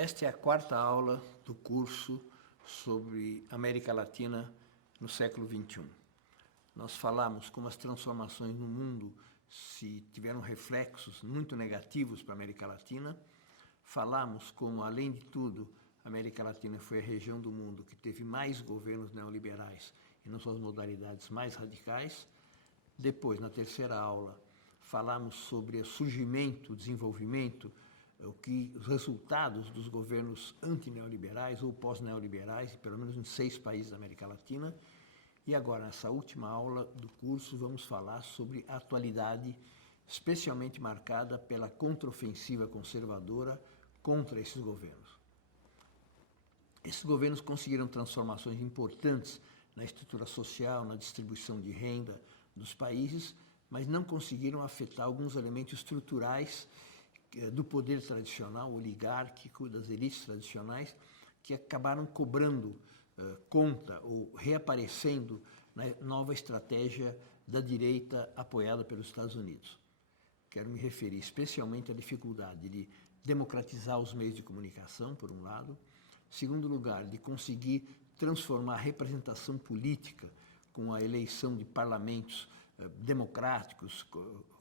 Esta é a quarta aula do curso sobre América Latina no século XXI. Nós falamos como as transformações no mundo se tiveram reflexos muito negativos para a América Latina. Falamos como, além de tudo, a América Latina foi a região do mundo que teve mais governos neoliberais e nas suas modalidades mais radicais. Depois, na terceira aula, falamos sobre o surgimento, o desenvolvimento, os resultados dos governos antineoliberais ou pós-neoliberais, pelo menos em 6 países da América Latina. E agora, nessa última aula do curso, vamos falar sobre a atualidade, especialmente marcada pela contraofensiva conservadora contra esses governos. Esses governos conseguiram transformações importantes na estrutura social, na distribuição de renda dos países, mas não conseguiram afetar alguns elementos estruturais do poder tradicional, oligárquico, das elites tradicionais, que acabaram cobrando conta ou reaparecendo na nova estratégia da direita apoiada pelos Estados Unidos. Quero me referir especialmente à dificuldade de democratizar os meios de comunicação, por um lado. Em segundo lugar, de conseguir transformar a representação política com a eleição de parlamentos democráticos,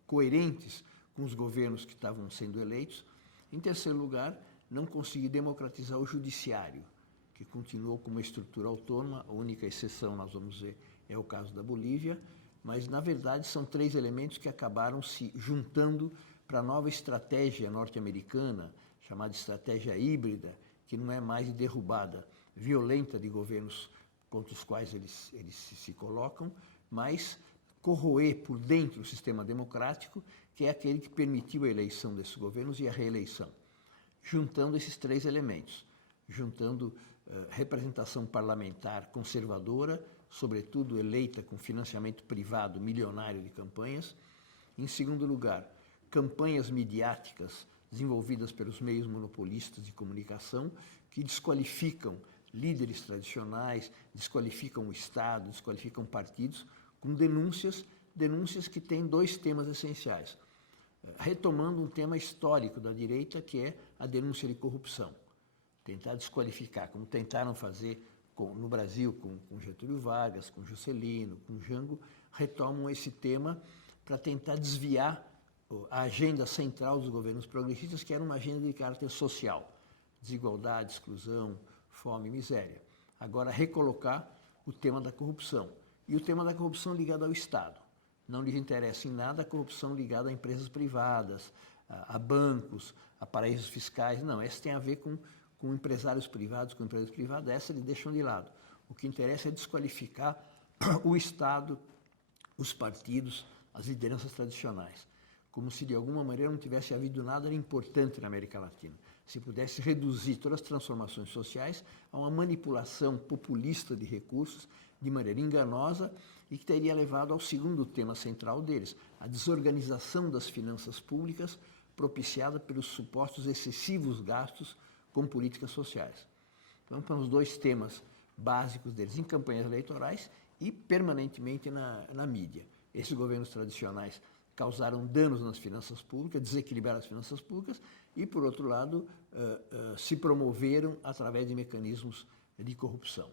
coerentes com os governos que estavam sendo eleitos. Em terceiro lugar, não conseguir democratizar o judiciário, que continuou com uma estrutura autônoma. A única exceção, nós vamos ver, é o caso da Bolívia, mas, na verdade, são 3 elementos que acabaram se juntando para a nova estratégia norte-americana, chamada estratégia híbrida, que não é mais de derrubada violenta de governos contra os quais eles se colocam, mas corroer por dentro o sistema democrático, que é aquele que permitiu a eleição desses governos e a reeleição. Juntando esses 3 elementos, juntando representação parlamentar conservadora, sobretudo eleita com financiamento privado milionário de campanhas. Em segundo lugar, campanhas midiáticas desenvolvidas pelos meios monopolistas de comunicação que desqualificam líderes tradicionais, desqualificam o Estado, desqualificam partidos, com denúncias que têm 2 temas essenciais. Retomando um tema histórico da direita, que é a denúncia de corrupção. Tentar desqualificar, como tentaram fazer no Brasil com Getúlio Vargas, com Juscelino, com Jango, retomam esse tema para tentar desviar a agenda central dos governos progressistas, que era uma agenda de caráter social, desigualdade, exclusão, fome e miséria. Agora, recolocar o tema da corrupção. E o tema da corrupção ligado ao Estado. Não lhes interessa em nada a corrupção ligada a empresas privadas, a bancos, a paraísos fiscais. Não, essa tem a ver com empresários privados, com empresas privadas. Essa eles deixam de lado. O que interessa é desqualificar o Estado, os partidos, as lideranças tradicionais. Como se de alguma maneira não tivesse havido nada importante na América Latina. Se pudesse reduzir todas as transformações sociais a uma manipulação populista de recursos de maneira enganosa e que teria levado ao segundo tema central deles, a desorganização das finanças públicas propiciada pelos supostos excessivos gastos com políticas sociais. Então, são os 2 temas básicos deles em campanhas eleitorais e permanentemente na mídia. Esses governos tradicionais causaram danos nas finanças públicas, desequilibraram as finanças públicas e, por outro lado, se promoveram através de mecanismos de corrupção.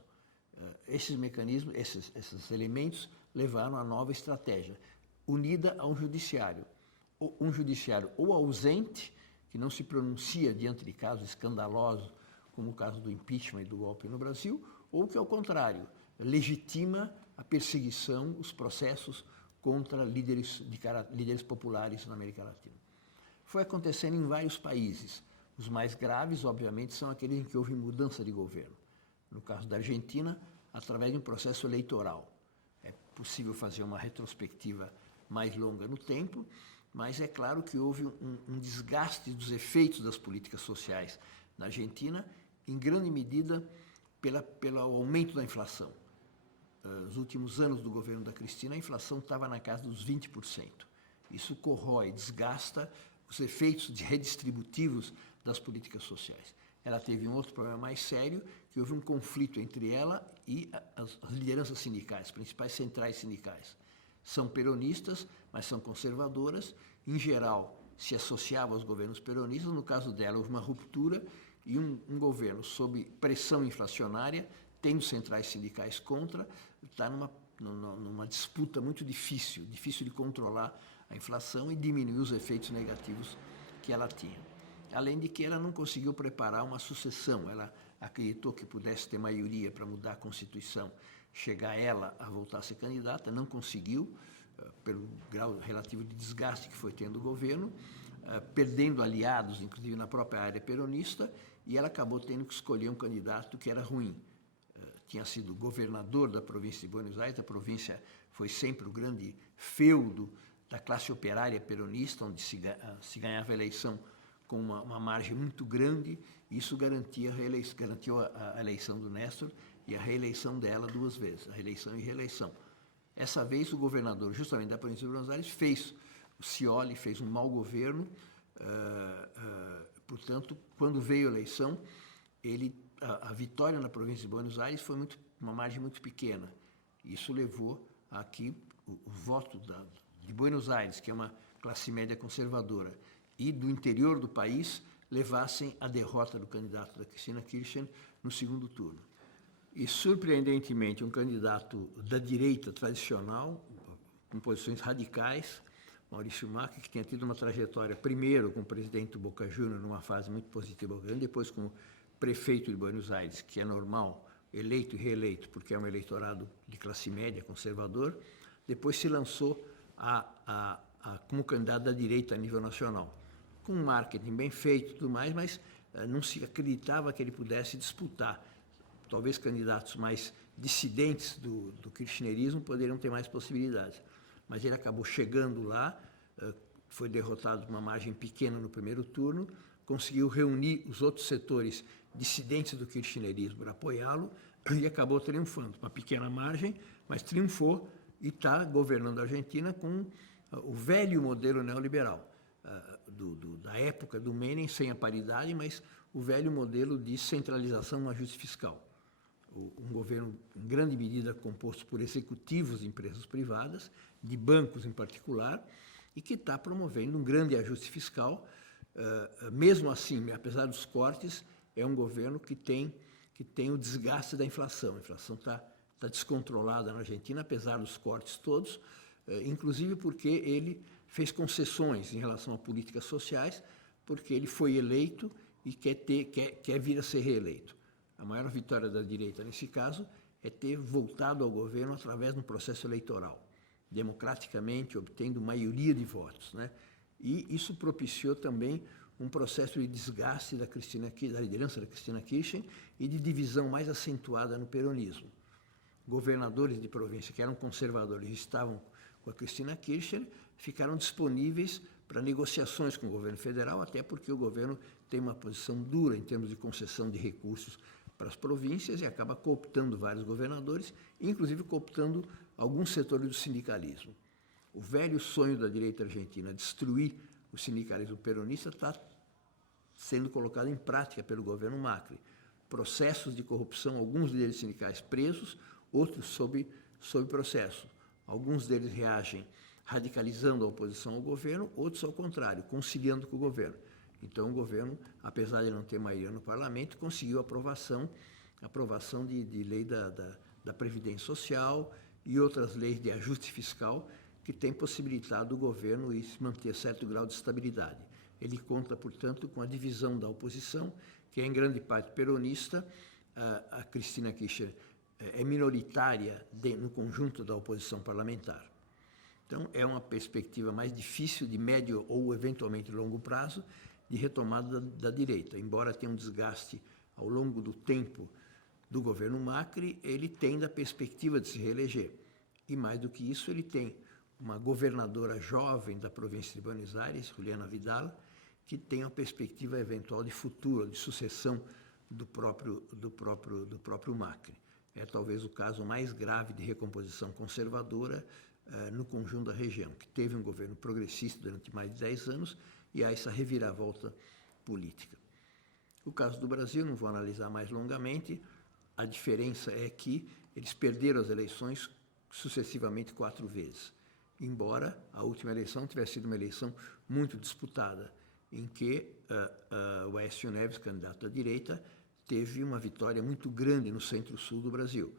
Esses mecanismos, esses elementos levaram à nova estratégia, unida a um judiciário ou ausente, que não se pronuncia diante de casos escandalosos, como o caso do impeachment e do golpe no Brasil, ou que, ao contrário, legitima a perseguição, os processos contra líderes populares na América Latina. Foi acontecendo em vários países. Os mais graves, obviamente, são aqueles em que houve mudança de governo. No caso da Argentina, através de um processo eleitoral. É possível fazer uma retrospectiva mais longa no tempo, mas é claro que houve um desgaste dos efeitos das políticas sociais na Argentina, em grande medida pelo aumento da inflação. Nos últimos anos do governo da Cristina, a inflação estava na casa dos 20%. Isso corrói, desgasta os efeitos redistributivos das políticas sociais. Ela teve um outro problema mais sério, que houve um conflito entre ela e as lideranças sindicais, as principais centrais sindicais. São peronistas, mas são conservadoras, em geral se associava aos governos peronistas. No caso dela, houve uma ruptura e um governo sob pressão inflacionária, tendo centrais sindicais contra, está numa disputa muito difícil de controlar a inflação e diminuir os efeitos negativos que ela tinha. Além de que ela não conseguiu preparar uma sucessão, ela acreditou que pudesse ter maioria para mudar a Constituição, chegar ela a voltar a ser candidata, não conseguiu, pelo grau relativo de desgaste que foi tendo o governo, perdendo aliados, inclusive na própria área peronista, e ela acabou tendo que escolher um candidato que era ruim. Tinha sido governador da província de Buenos Aires, a província foi sempre o grande feudo da classe operária peronista, onde se ganhava a eleição com uma margem muito grande, e isso garantiu a eleição do Néstor e a reeleição dela 2 vezes, a reeleição e reeleição. Essa vez o governador, justamente da província de Buenos Aires, o Scioli fez um mau governo, portanto, quando veio a eleição, a vitória na província de Buenos Aires foi uma margem muito pequena. Isso levou a que o voto de Buenos Aires, que é uma classe média conservadora, e do interior do país, levassem a derrota do candidato da Cristina Kirchner no segundo turno. E, surpreendentemente, um candidato da direita tradicional, com posições radicais, Maurício Macri, que tinha tido uma trajetória, primeiro como presidente do Boca Juniors, numa fase muito positiva, depois como prefeito de Buenos Aires, que é normal, eleito e reeleito, porque é um eleitorado de classe média, conservador, depois se lançou como candidato da direita a nível nacional, com um marketing bem feito e tudo mais, mas não se acreditava que ele pudesse disputar. Talvez candidatos mais dissidentes do kirchnerismo poderiam ter mais possibilidades. Mas ele acabou chegando lá, foi derrotado por uma margem pequena no primeiro turno, conseguiu reunir os outros setores dissidentes do kirchnerismo para apoiá-lo e acabou triunfando. Uma pequena margem, mas triunfou e está governando a Argentina com o velho modelo neoliberal, da época do Menem, sem a paridade, mas o velho modelo de centralização no ajuste fiscal. Um governo, em grande medida, composto por executivos de empresas privadas, de bancos em particular, e que está promovendo um grande ajuste fiscal. Mesmo assim, apesar dos cortes, é um governo que tem o desgaste da inflação. A inflação está descontrolada na Argentina, apesar dos cortes todos, inclusive porque ele fez concessões em relação a políticas sociais, porque ele foi eleito e quer vir a ser reeleito. A maior vitória da direita, nesse caso, é ter voltado ao governo através de um processo eleitoral, democraticamente, obtendo maioria de votos, né? E isso propiciou também um processo de desgaste da liderança da Cristina Kirchner e de divisão mais acentuada no peronismo. Governadores de província que eram conservadores e estavam com a Cristina Kirchner ficaram disponíveis para negociações com o governo federal, até porque o governo tem uma posição dura em termos de concessão de recursos para as províncias e acaba cooptando vários governadores, inclusive cooptando alguns setores do sindicalismo. O velho sonho da direita argentina, destruir o sindicalismo peronista, está sendo colocado em prática pelo governo Macri. Processos de corrupção, alguns deles sindicais presos, outros sob processo. Alguns deles reagem radicalizando a oposição ao governo, outros ao contrário, conciliando com o governo. Então, o governo, apesar de não ter maioria no parlamento, conseguiu aprovação de lei da Previdência Social e outras leis de ajuste fiscal que têm possibilitado o governo manter certo grau de estabilidade. Ele conta, portanto, com a divisão da oposição, que é em grande parte peronista. A Cristina Kirchner é minoritária no conjunto da oposição parlamentar. Então, é uma perspectiva mais difícil de médio ou, eventualmente, longo prazo de retomada da direita. Embora tenha um desgaste ao longo do tempo do governo Macri, ele tem a perspectiva de se reeleger. E, mais do que isso, ele tem uma governadora jovem da província de Buenos Aires, Juliana Vidal, que tem a perspectiva eventual de futuro, de sucessão do próprio Macri. É talvez o caso mais grave de recomposição conservadora no conjunto da região, que teve um governo progressista durante mais de 10 anos e há essa reviravolta política. O caso do Brasil, não vou analisar mais longamente, a diferença é que eles perderam as eleições sucessivamente 4 vezes. embora a última eleição tivesse sido uma eleição muito disputada, em que o Aécio Neves, candidato à direita, teve uma vitória muito grande no centro-sul do Brasil.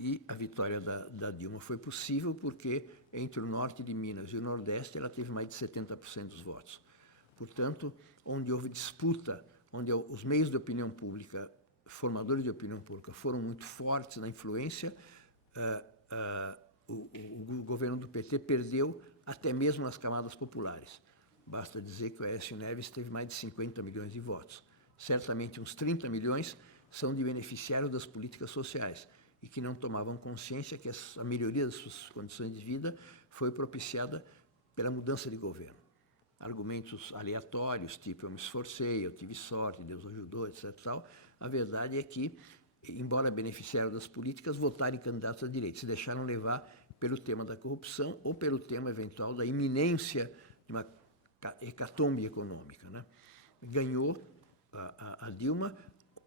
E a vitória da Dilma foi possível porque entre o norte de Minas e o nordeste ela teve mais de 70% dos votos. Portanto, onde houve disputa, onde os meios de opinião pública, formadores de opinião pública, foram muito fortes na influência, o governo do PT perdeu até mesmo nas camadas populares. Basta dizer que o Aécio Neves teve mais de 50 milhões de votos. Certamente uns 30 milhões são de beneficiários das políticas sociais e que não tomavam consciência que a melhoria das suas condições de vida foi propiciada pela mudança de governo. Argumentos aleatórios, tipo eu me esforcei, eu tive sorte, Deus ajudou, etc. Tal. A verdade é que, embora beneficiários das políticas, votaram em candidatos à direita, se deixaram levar pelo tema da corrupção ou pelo tema eventual da iminência de uma hecatombe econômica, né? Ganhou a Dilma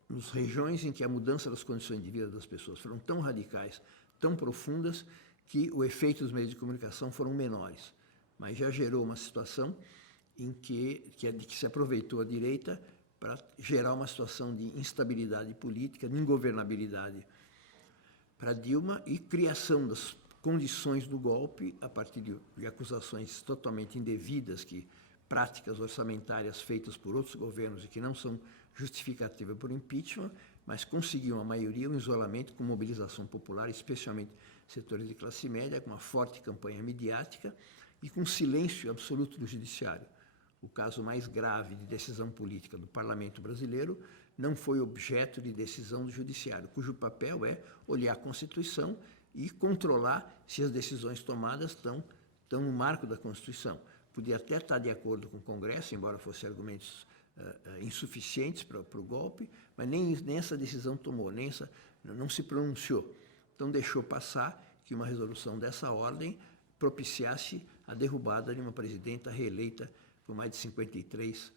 nas regiões em que a mudança das condições de vida das pessoas foram tão radicais, tão profundas, que o efeito dos meios de comunicação foram menores. Mas já gerou uma situação em que se aproveitou a direita para gerar uma situação de instabilidade política, de ingovernabilidade para Dilma e criação das condições do golpe a partir de acusações totalmente indevidas, práticas orçamentárias feitas por outros governos e que não são justificativas por impeachment, mas conseguiu a maioria um isolamento com mobilização popular, especialmente setores de classe média, com uma forte campanha midiática e com silêncio absoluto do judiciário. O caso mais grave de decisão política do parlamento brasileiro não foi objeto de decisão do judiciário, cujo papel é olhar a Constituição e controlar se as decisões tomadas estão no marco da Constituição. Podia até estar de acordo com o Congresso, embora fossem argumentos insuficientes para o golpe, mas nem essa decisão tomou, não se pronunciou. Então deixou passar que uma resolução dessa ordem propiciasse a derrubada de uma presidenta reeleita com mais de 53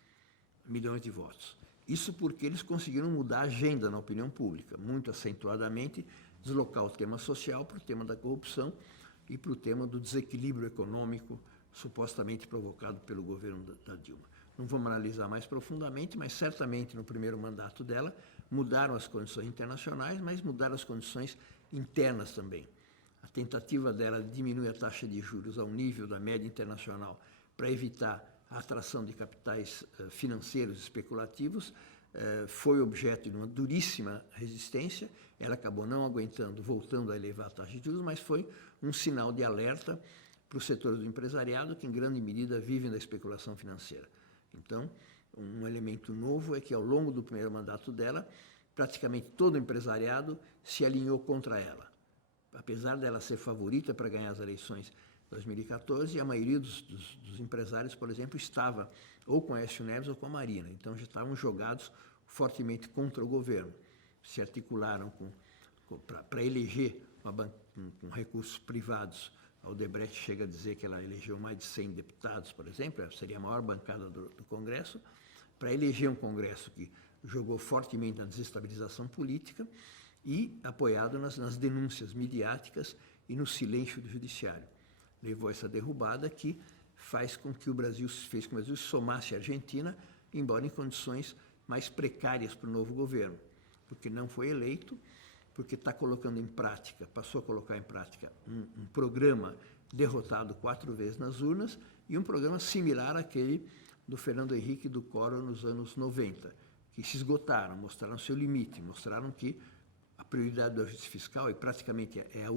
milhões de votos. Isso porque eles conseguiram mudar a agenda na opinião pública, muito acentuadamente, deslocar o tema social para o tema da corrupção e para o tema do desequilíbrio econômico supostamente provocado pelo governo da Dilma. Não vamos analisar mais profundamente, mas certamente no primeiro mandato dela mudaram as condições internacionais, mas mudaram as condições internas também. A tentativa dela de diminuir a taxa de juros ao nível da média internacional para evitar a atração de capitais financeiros especulativos foi objeto de uma duríssima resistência. Ela acabou não aguentando, voltando a elevar a taxa de juros, mas foi um sinal de alerta para os setores do empresariado que, em grande medida, vivem da especulação financeira. Então, um elemento novo é que, ao longo do primeiro mandato dela, praticamente todo o empresariado se alinhou contra ela. Apesar dela ser favorita para ganhar as eleições de 2014, a maioria dos empresários, por exemplo, estava ou com Aécio Neves ou com a Marina. Então, já estavam jogados fortemente contra o governo. Se articularam para eleger com recursos privados. A Odebrecht chega a dizer que ela elegeu mais de 100 deputados, por exemplo, seria a maior bancada do Congresso, para eleger um Congresso que jogou fortemente na desestabilização política e apoiado nas denúncias midiáticas e no silêncio do judiciário. Levou essa derrubada que fez com que o Brasil somasse a Argentina, embora em condições mais precárias para o novo governo, porque não foi eleito, porque está colocando em prática, passou a colocar em prática um programa derrotado 4 vezes nas urnas e um programa similar àquele do Fernando Henrique e do Collor nos anos 90, que se esgotaram, mostraram seu limite, mostraram que a prioridade do ajuste fiscal, e praticamente é o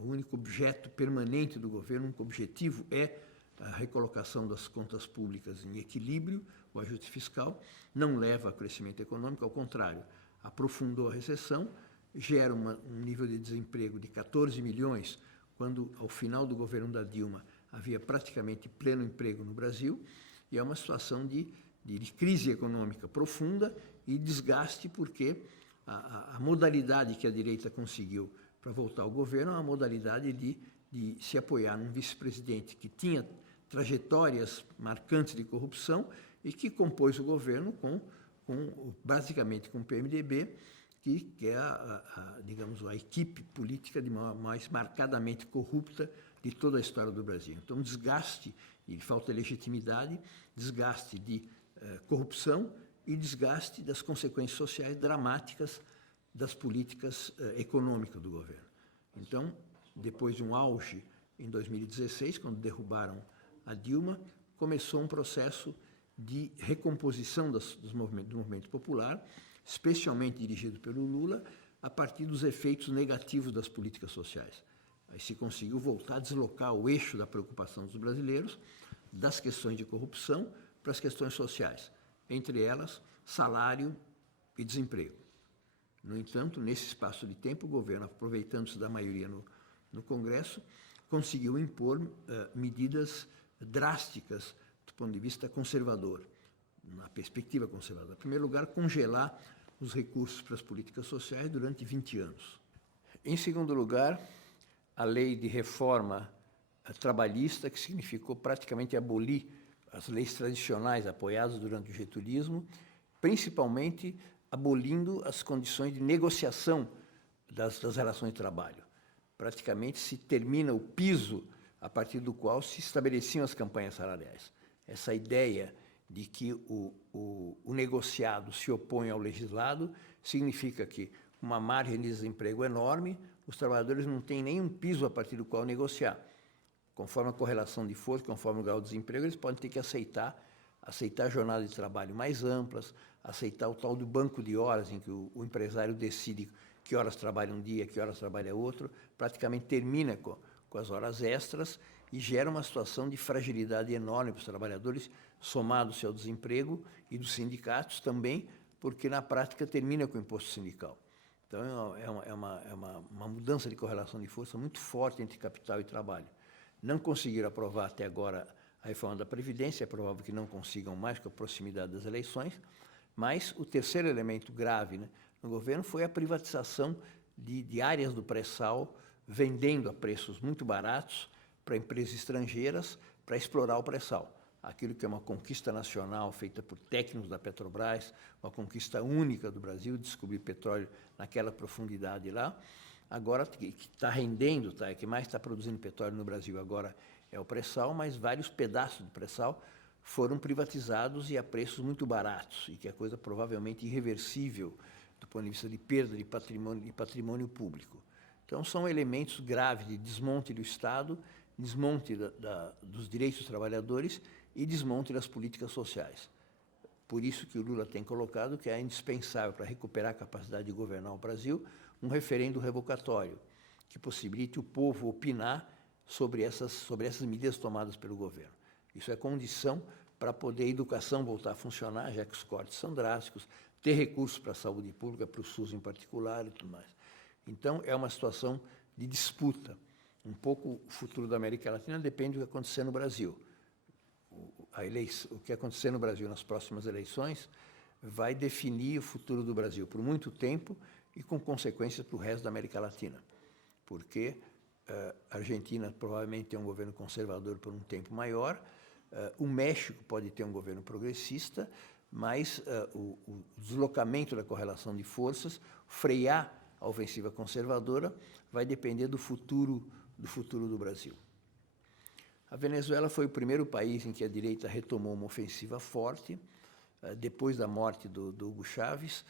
único objeto permanente do governo, o único objetivo é a recolocação das contas públicas em equilíbrio, o ajuste fiscal, não leva a crescimento econômico, ao contrário, aprofundou a recessão, gera um nível de desemprego de 14 milhões, quando ao final do governo da Dilma havia praticamente pleno emprego no Brasil, e é uma situação de crise econômica profunda e desgaste, porque a modalidade que a direita conseguiu para voltar ao governo é uma modalidade de se apoiar num vice-presidente que tinha trajetórias marcantes de corrupção e que compôs o governo basicamente com o PMDB que é digamos, a equipe política mais marcadamente corrupta de toda a história do Brasil. Então, desgaste de falta de legitimidade, desgaste de corrupção e desgaste das consequências sociais dramáticas das políticas econômicas do governo. Então, depois de um auge em 2016, quando derrubaram a Dilma, começou um processo de recomposição do movimento popular, especialmente dirigido pelo Lula, a partir dos efeitos negativos das políticas sociais. Aí se conseguiu voltar a deslocar o eixo da preocupação dos brasileiros das questões de corrupção para as questões sociais, entre elas salário e desemprego. No entanto, nesse espaço de tempo, o governo, aproveitando-se da maioria no Congresso, conseguiu impor medidas drásticas do ponto de vista conservador, na perspectiva conservadora. Em primeiro lugar, congelar os recursos para as políticas sociais durante 20 anos. Em segundo lugar, a lei de reforma trabalhista, que significou praticamente abolir as leis tradicionais apoiadas durante o getulismo, principalmente abolindo as condições de negociação das relações de trabalho. Praticamente se termina o piso a partir do qual se estabeleciam as campanhas salariais. Essa ideia de que o negociado se opõe ao legislado significa que uma margem de desemprego enorme, os trabalhadores não têm nenhum piso a partir do qual negociar. Conforme a correlação de força, conforme o grau de desemprego, eles podem ter que aceitar jornadas de trabalho mais amplas, aceitar o tal do banco de horas, em que o empresário decide que horas trabalha um dia, que horas trabalha outro, praticamente termina com as horas extras e gera uma situação de fragilidade enorme para os trabalhadores, somado-se ao desemprego e dos sindicatos também, porque na prática termina com o imposto sindical. Então é uma mudança de correlação de força muito forte entre capital e trabalho. Não conseguiram aprovar até agora a reforma da Previdência, é provável que não consigam mais com a proximidade das eleições, mas o terceiro elemento grave, né, no governo foi a privatização de áreas do pré-sal, vendendo a preços muito baratos para empresas estrangeiras para explorar o pré-sal. Aquilo que é uma conquista nacional feita por técnicos da Petrobras, uma conquista única do Brasil, descobrir petróleo naquela profundidade lá. Agora, que está rendendo, que mais está produzindo petróleo no Brasil agora é o pré-sal, mas vários pedaços do pré-sal foram privatizados e a preços muito baratos, e que é coisa provavelmente irreversível do ponto de vista de perda de patrimônio público. Então, são elementos graves de desmonte do Estado, desmonte dos direitos dos trabalhadores e desmonte das políticas sociais. Por isso que o Lula tem colocado que é indispensável para recuperar a capacidade de governar o Brasil um referendo revocatório, que possibilite o povo opinar sobre essas medidas tomadas pelo governo. Isso é condição para poder a educação voltar a funcionar, já que os cortes são drásticos, ter recursos para a saúde pública, para o SUS em particular e tudo mais. Então, é uma situação de disputa. Um pouco o futuro da América Latina depende do que acontecer no Brasil. O que acontecer no Brasil nas próximas eleições vai definir o futuro do Brasil por muito tempo e com consequências para o resto da América Latina. Porque a Argentina provavelmente tem um governo conservador por um tempo maior, o México pode ter um governo progressista, mas o deslocamento da correlação de forças, frear a ofensiva conservadora, vai depender do futuro do Brasil. A Venezuela foi o primeiro país em que a direita retomou uma ofensiva forte. Depois da morte do Hugo Chávez,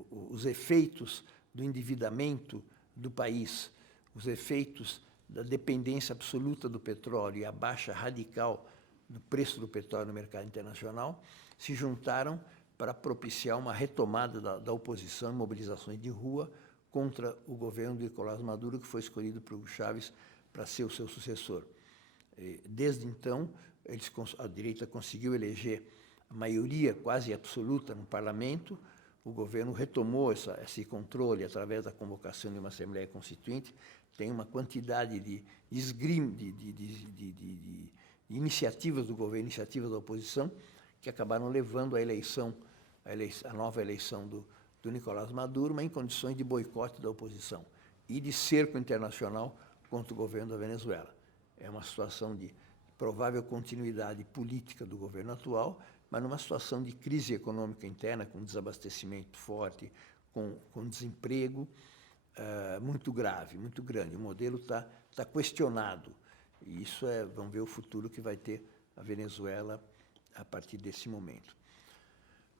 os efeitos do endividamento do país, os efeitos da dependência absoluta do petróleo e a baixa radical do preço do petróleo no mercado internacional se juntaram para propiciar uma retomada da oposição e mobilizações de rua contra o governo de Nicolás Maduro, que foi escolhido por Hugo Chávez para ser o seu sucessor. Desde então, a direita conseguiu eleger a maioria quase absoluta no parlamento, o governo retomou esse controle através da convocação de uma Assembleia Constituinte, tem uma quantidade de iniciativas do governo, iniciativas da oposição, que acabaram levando a nova eleição do Nicolás Maduro, mas em condições de boicote da oposição e de cerco internacional contra o governo da Venezuela. É uma situação de provável continuidade política do governo atual, mas numa situação de crise econômica interna, com desabastecimento forte, com desemprego muito grave, muito grande. O modelo está questionado. E isso vamos ver o futuro que vai ter a Venezuela a partir desse momento.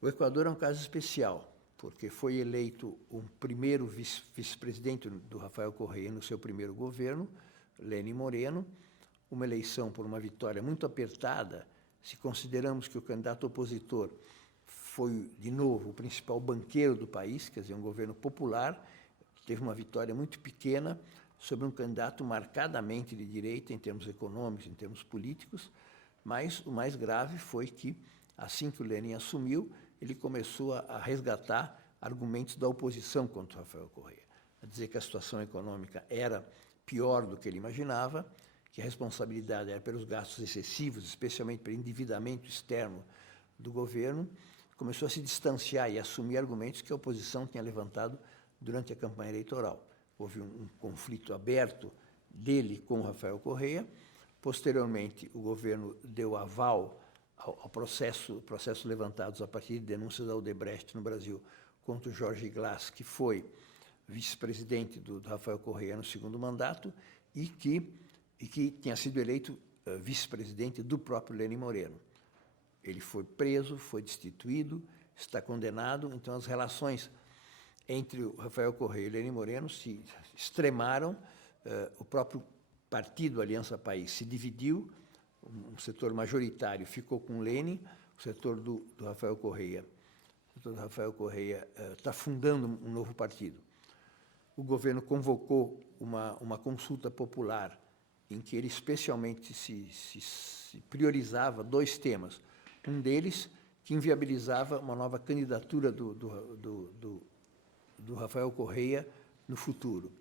O Equador é um caso especial, porque foi eleito um primeiro vice-presidente do Rafael Correa no seu primeiro governo, Lenín Moreno, uma eleição por uma vitória muito apertada, se consideramos que o candidato opositor foi, de novo, o principal banqueiro do país, quer dizer, um governo popular, teve uma vitória muito pequena sobre um candidato marcadamente de direita em termos econômicos, em termos políticos, mas o mais grave foi que, assim que o Lenin assumiu, ele começou a resgatar argumentos da oposição contra o Rafael Correa, a dizer que a situação econômica era pior do que ele imaginava, que a responsabilidade era pelos gastos excessivos, especialmente pelo endividamento externo do governo, começou a se distanciar e assumir argumentos que a oposição tinha levantado durante a campanha eleitoral. Houve um conflito aberto dele com o Rafael Correa. Posteriormente, o governo deu aval ao processos levantados a partir de denúncias da Odebrecht no Brasil contra o Jorge Glass, que foi vice-presidente do Rafael Correa no segundo mandato e que tinha sido eleito vice-presidente do próprio Lenín Moreno. Ele foi preso, foi destituído, está condenado, então as relações entre o Rafael Correa e o Lenín Moreno se extremaram, o próprio partido Aliança País se dividiu, um setor majoritário ficou com o Lenin, o setor do Rafael Correa. O setor do Rafael Correa está fundando um novo partido. O governo convocou uma consulta popular em que ele especialmente se priorizava dois temas. Um deles, que inviabilizava uma nova candidatura do Rafael Correa no futuro.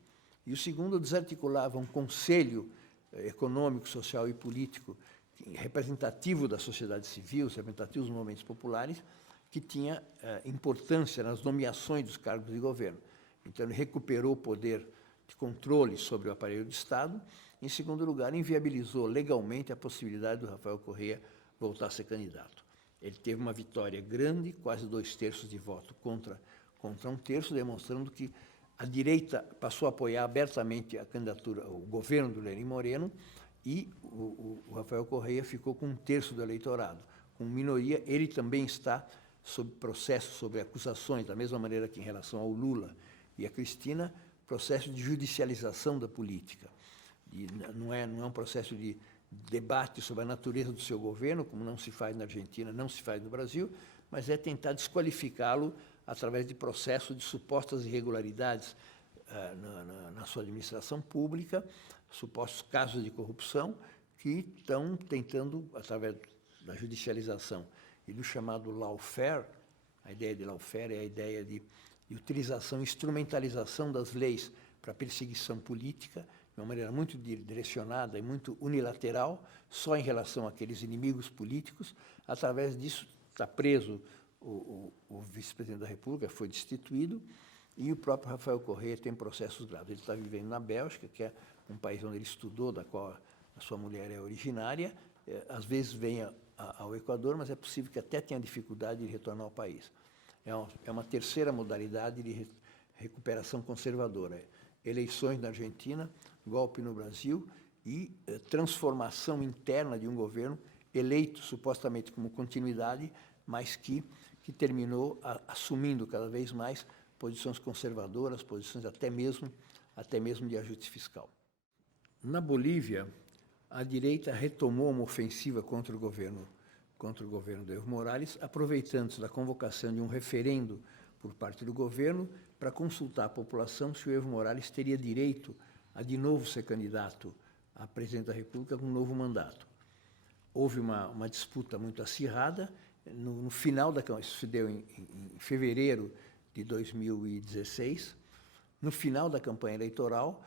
E o segundo, desarticulava um conselho econômico, social e político representativo da sociedade civil, representativo dos movimentos populares, que tinha importância nas nomeações dos cargos de governo. Então, ele recuperou o poder de controle sobre o aparelho do Estado. Em segundo lugar, inviabilizou legalmente a possibilidade do Rafael Correa voltar a ser candidato. Ele teve uma vitória grande, quase 2/3 de voto contra 1/3, demonstrando que a direita passou a apoiar abertamente a candidatura, o governo do Lenín Moreno, e o Rafael Correa ficou com 1/3 do eleitorado. Com minoria, ele também está sob processo, sob acusações, da mesma maneira que em relação ao Lula e a Cristina, processo de judicialização da política. E não é um processo de debate sobre a natureza do seu governo, como não se faz na Argentina, não se faz no Brasil, mas é tentar desqualificá-lo através de processos de supostas irregularidades na sua administração pública, supostos casos de corrupção que estão tentando, através da judicialização e do chamado lawfare, a ideia de lawfare é a ideia de utilização, instrumentalização das leis para perseguição política, de uma maneira muito direcionada e muito unilateral, só em relação àqueles inimigos políticos. Através disso, está preso o vice-presidente da República, foi destituído, e o próprio Rafael Correa tem processos graves. Ele está vivendo na Bélgica, que é um país onde ele estudou, da qual a sua mulher é originária. Às vezes vem ao Equador, mas é possível que até tenha dificuldade de retornar ao país. É uma terceira modalidade de recuperação conservadora. Eleições na Argentina, golpe no Brasil e transformação interna de um governo eleito supostamente como continuidade, mas que terminou assumindo cada vez mais posições conservadoras, posições até mesmo de ajuste fiscal. Na Bolívia, a direita retomou uma ofensiva contra o governo do Evo Morales, aproveitando-se da convocação de um referendo por parte do governo para consultar a população se o Evo Morales teria direito a de novo ser candidato a presidente da República com um novo mandato. Houve uma disputa muito acirrada. No final da campanha, isso se deu em fevereiro de 2016, no final da campanha eleitoral,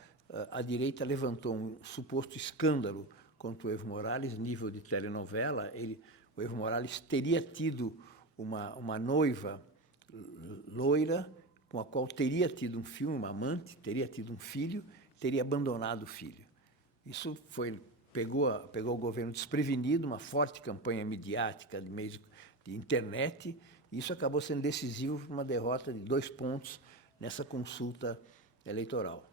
a direita levantou um suposto escândalo contra o Evo Morales, nível de telenovela. O Evo Morales teria tido uma noiva loira, com a qual teria tido um filho, uma amante, teria tido um filho, teria abandonado o filho. Isso pegou o governo desprevenido, uma forte campanha midiática de meios de internet, e isso acabou sendo decisivo para uma derrota de 2 pontos nessa consulta eleitoral.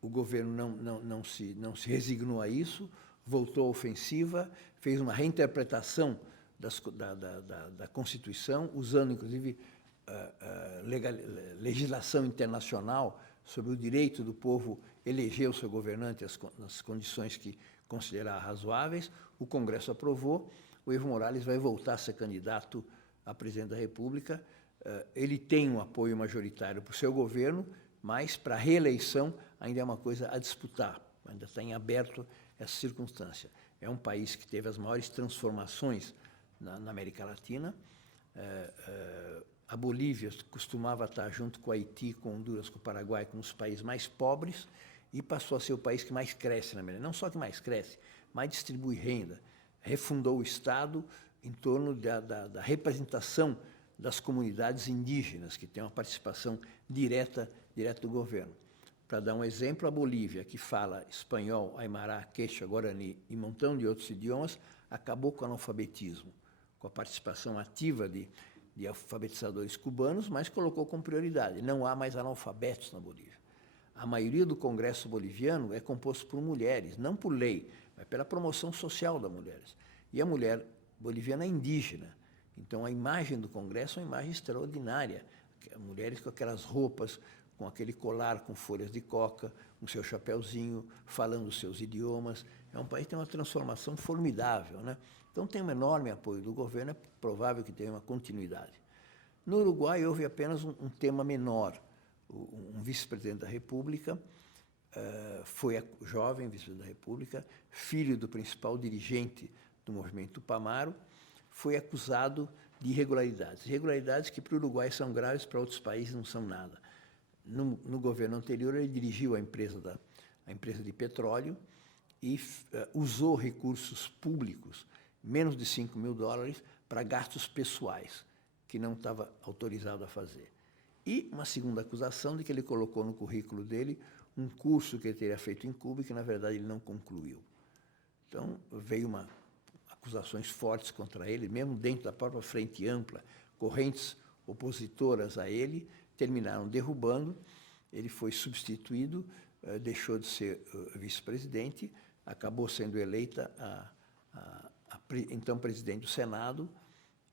O governo não se resignou a isso, voltou à ofensiva, fez uma reinterpretação da Constituição, usando, inclusive, legislação internacional sobre o direito do povo eleger o seu governante nas condições que considerar razoáveis. O Congresso aprovou, o Evo Morales vai voltar a ser candidato a presidente da República. Ele tem um apoio majoritário para o seu governo, mas para a reeleição ainda é uma coisa a disputar, ainda está em aberto essa circunstância. É um país que teve as maiores transformações na América Latina. A Bolívia costumava estar junto com o Haiti, com Honduras, com o Paraguai, com os países mais pobres, e passou a ser o país que mais cresce na América. Não só que mais cresce, mais distribui renda. Refundou o Estado em torno da representação das comunidades indígenas, que tem uma participação direta do governo. Para dar um exemplo, a Bolívia, que fala espanhol, aimara, quechua, guarani e um montão de outros idiomas, acabou com o analfabetismo, com a participação ativa de alfabetizadores cubanos, mas colocou como prioridade. Não há mais analfabetos na Bolívia. A maioria do Congresso boliviano é composto por mulheres, não por lei, mas pela promoção social das mulheres. E a mulher boliviana é indígena. Então, a imagem do Congresso é uma imagem extraordinária. Mulheres com aquelas roupas, com aquele colar com folhas de coca, com seu chapéuzinho, falando os seus idiomas. É um país que tem uma transformação formidável, né? Então, tem um enorme apoio do governo, é provável que tenha uma continuidade. No Uruguai, houve apenas um tema menor. Um vice-presidente da República, foi jovem vice-presidente da República, filho do principal dirigente do movimento Tupamaro, foi acusado de irregularidades. Irregularidades que para o Uruguai são graves, para outros países não são nada. No governo anterior, ele dirigiu a empresa de petróleo e usou recursos públicos, menos de $5.000, para gastos pessoais, que não estava autorizado a fazer. E uma segunda acusação de que ele colocou no currículo dele um curso que ele teria feito em Cuba e que, na verdade, ele não concluiu. Então, veio acusações fortes contra ele, mesmo dentro da própria Frente Ampla, correntes opositoras a ele, terminaram derrubando. Ele foi substituído, deixou de ser vice-presidente, acabou sendo eleita então presidente do Senado,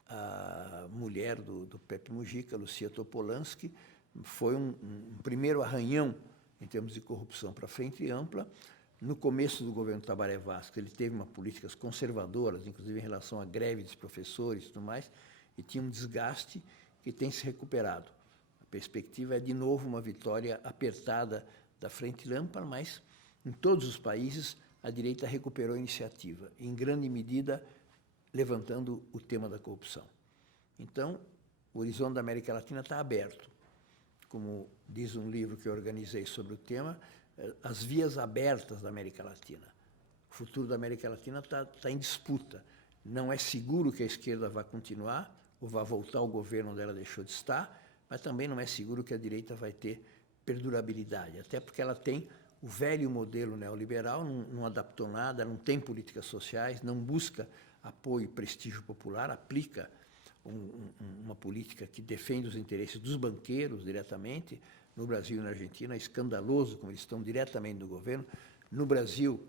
a mulher do Pepe Mujica, Lucia Topolansky. Foi um primeiro arranhão em termos de corrupção para a Frente Ampla. No começo do governo Tabaré Vázquez, ele teve políticas conservadoras, inclusive em relação à greve dos professores e tudo mais, e tinha um desgaste que tem se recuperado. A perspectiva é, de novo, uma vitória apertada da Frente Ampla, mas em todos os países a direita recuperou a iniciativa, em grande medida levantando o tema da corrupção. Então, o horizonte da América Latina está aberto. Como diz um livro que eu organizei sobre o tema, as vias abertas da América Latina. O futuro da América Latina está em disputa. Não é seguro que a esquerda vá continuar ou vá voltar ao governo onde ela deixou de estar, mas também não é seguro que a direita vai ter perdurabilidade, até porque ela tem o velho modelo neoliberal, não adaptou nada, não tem políticas sociais, não busca apoio e prestígio popular, aplica uma política que defende os interesses dos banqueiros diretamente. No Brasil e na Argentina é escandaloso como eles estão diretamente no governo. No Brasil,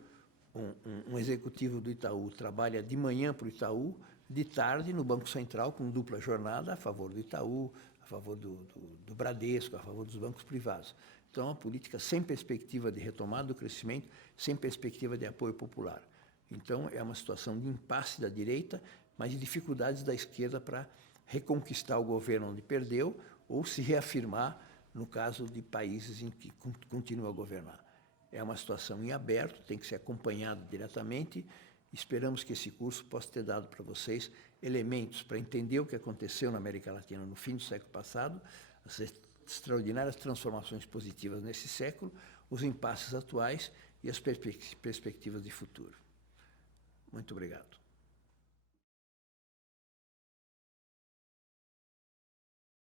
um executivo do Itaú trabalha de manhã para o Itaú, de tarde no Banco Central, com dupla jornada, a favor do Itaú, a favor do Bradesco, a favor dos bancos privados. Então, é uma política sem perspectiva de retomada do crescimento, sem perspectiva de apoio popular. Então, é uma situação de impasse da direita, mas de dificuldades da esquerda para reconquistar o governo onde perdeu ou se reafirmar no caso de países em que continua a governar. É uma situação em aberto, tem que ser acompanhado diretamente. Esperamos que esse curso possa ter dado para vocês elementos para entender o que aconteceu na América Latina no fim do século passado, as extraordinárias transformações positivas nesse século, os impasses atuais e as perspectivas de futuro. Muito obrigado.